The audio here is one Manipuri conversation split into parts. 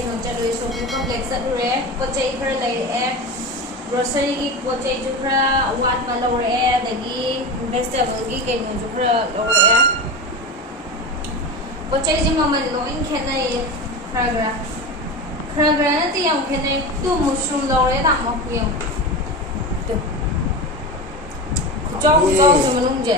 kꯩꯅꯣ ꯆꯠꯂꯨꯔꯦ shopping complex ꯆꯠꯂꯨꯔꯦ ꯄꯣꯠ ꯆꯩ ꯈꯔ ꯂꯩꯔꯛꯑꯦ grocery ꯄꯣꯠ ꯆꯩꯁꯨ ꯈꯔ ꯋꯥꯠꯄ ꯂꯧꯔꯛꯑꯦ ꯑꯗꯒꯤ vegetable ꯀꯩꯅꯣꯁꯨ ꯈꯔ ꯂꯧꯔꯛꯑꯦ ꯄꯣꯠ ꯆꯩꯁꯦ ꯃꯃꯜ ꯂꯣꯏ ꯈꯦꯠꯅꯩꯌꯦ ꯈꯔ ꯅꯠꯇꯦ ꯌꯥꯝ ꯈꯦꯠꯅꯩ ꯇꯨ mushroom ꯂꯧꯔꯦ ꯇꯥꯃꯣ ꯌꯦꯡꯉꯨ ꯈꯨꯆꯥꯎꯁꯦ ꯃꯅꯨꯡꯁꯦ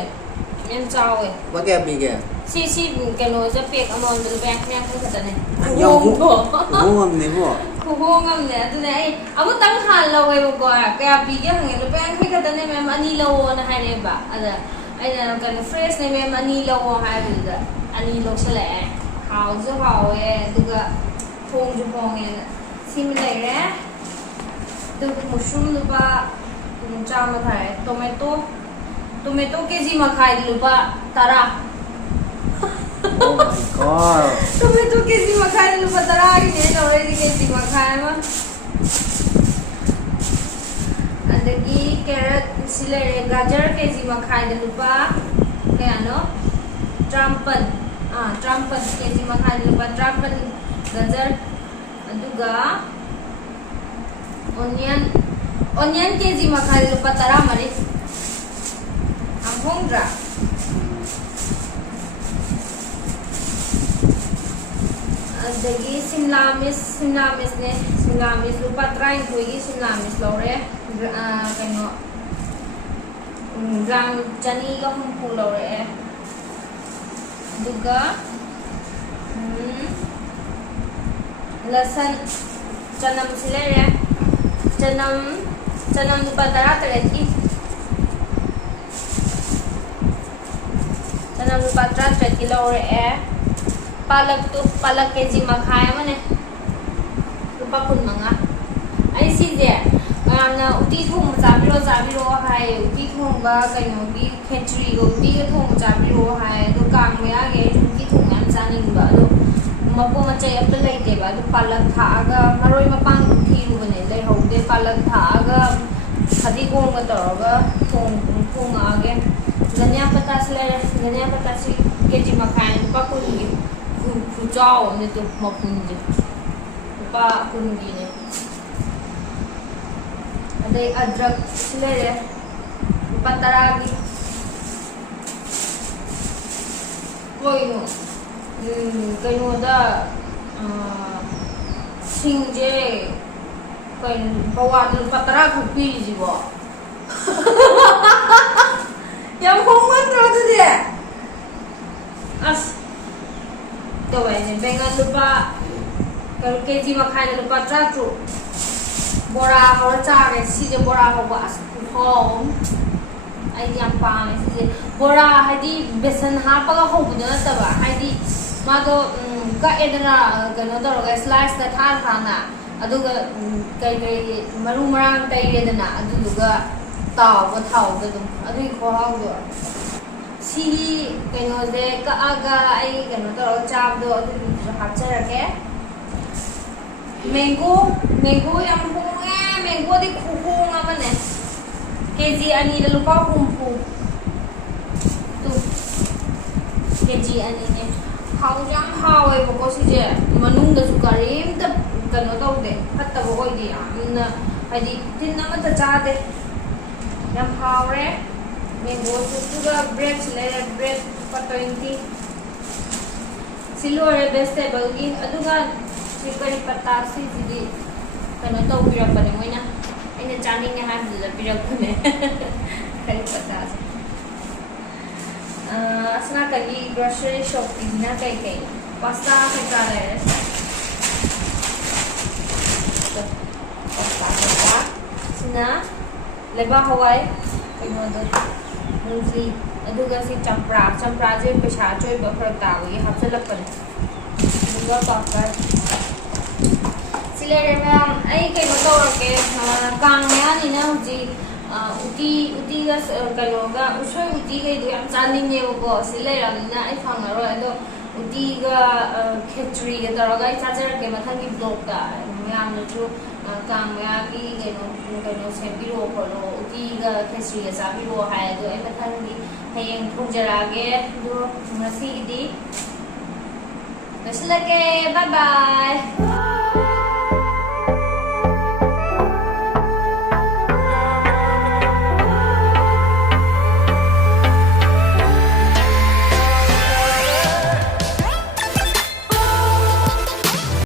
ꯌꯥꯝ ꯆꯥꯎꯋꯦ ꯂꯨꯄꯥ ꯀꯌꯥ ꯄꯤꯒꯦ ꯁꯤ ꯀꯩꯅꯣꯁꯦ ꯄꯦꯛ ꯑꯃꯃꯝꯗ ꯂꯨꯄꯥ 50 ꯈꯛꯇꯅꯦ ꯈꯨꯍꯣꯡꯑꯝꯅꯦꯕꯣ ꯈꯨꯍꯣꯡ ꯑꯃꯅꯦ ꯑꯗꯨꯅꯦ ꯑꯩ ꯑꯃꯨꯛꯇꯪ ꯂꯧꯋꯦꯕꯀꯣ ꯀꯌꯥ ꯄꯤꯒꯦ ꯍꯪꯉꯦ ꯂꯨꯄꯥ 50 ꯈꯛꯇꯅꯦ ꯃꯦꯝ 2 ꯂꯧꯑꯣꯅ ꯍꯥꯏꯔꯦꯕ ꯑꯗ ꯑꯩꯅ ꯀꯩꯅꯣ ꯐ꯭ꯔꯦꯁꯅꯦ ꯃꯦꯝ 2 ꯂꯧꯑꯣ ꯍꯥꯏꯕꯗꯨꯗ 2 ꯂꯧꯁꯜꯂꯛꯑꯦ ꯍꯥꯎꯁꯨ ꯍꯥꯎꯋꯦ ꯑꯗꯨꯒ ꯍꯣꯡꯁꯨ ꯍꯣꯡꯉꯦꯅ ꯁꯤꯃ ꯂꯩꯔꯦ ꯑꯗꯨꯒ mushroom ꯂꯨꯄꯥ 100 ꯊꯥꯔꯦ tomato kg ꯃꯈꯥꯏꯗ ꯂꯨꯄꯥ 10 Oh my god. tomato kg मखाने लुपा 10 गिने लौरेदी kg मखाने मा अदगी carrot सिलेरे गाजर kg मखाने लुपा कयानो 53 kg मखाने लुपा 53 गाजर अदुगा onion kg मखाने लुपा 10 मरी होंद्रा अदगी शिमला मिर्च ने लुपा 30 की शिमला मिर्च लौरे कहीं ग्राम 250 लौरे दुगा लसन चनम सिले चनम लुपा 13 की चनम लुपा 13 की लौरे पालक kg मखाय मने लुपा 15 आई सीजे ना उटी थोंग चाबिरो हाय उटी थोंगा कइनोगी खेचरी गो उटी के थोंग चाबिरो हाय दो कांग में आगे उटी थोंग याम चानिंगबा दो मपो मचै अप लैतेबा दो पालक थागा मरोय मपांग थीरुबने लेहौदे पालक थागा फदिगोंग तौरगा थोंग आगे धनिया पत्ता से kg मखाय लुपा 20 खुजाओ ने तो मपुंजे लुपा 20 ने अदे अदरक सिलेरे लुपा 10 की कोइनो कइनोदा सिंजे कइन बवा लुपा 10 खक पीजिबो याम होंगन रोदे अस तो वैसे बैंगन लुपा kg मखाने लुपा 30 बोरा और चागे सीजे बोरा होगा होम आई याम पामे सीजे बोरा हाइदी बेसन हापगा होबुदो नतबा हाइदी मादो का एदना गनो दरगा स्लाइस ता थाना अदुगा कई मरु मरांग तैरेदना अदुगा ताव थाव दum अदुई खोहावदो सिगी कइनो दे कागा आई कइनो तरो चाबदो अदुई हाचरके मैंगो याम होंगे मैंगो दी खुहोंग अमने kg 2 लुपा 50 तु kg 2 ने हाउ जाम हावे बको सिजे मनुंग दसु करीम त कइनो तौदे फत्तबो होइदि यामना हाइदि तिन अमत चादे याम हावरे मैंगो सुगा ब्रेड ले ब्रेड पर 20 सिलोरे वेजिटेबल की अदुगा करी पत्ता सी जिदी कनो तो पिरपने मोइना अइना चानिंगे हाबदुदा पिरपने करी पत्ता असना कगी ग्रोसरी शॉपिंग ना कई पास्ता का ले तो पास्ता सिना लेबा हवाई कइनो दो मुंगफली अदुगा सी चंपरा जे पैसा चोय बफर तावी हापचलपने दुगा पाकर सिलेरे मैम आई कइनो तौरके कांग मयानिना हुजी उटी गा कइनोगा उसोय उटी गइदो याम चानिंगेबको सिलेरमना आई फांगरो अदो उटी गा खेचरी गा तौरगा आई चाजरके मथंगी ब्लॉग दा मैमनसु कांग मयागी कइनो सेबिरो खोलो उटी गा खेचरी गा चाबिरो हाय अदो आई मथंगी हयेंग थोंजरागे दो मसीदी लगे बाय बाय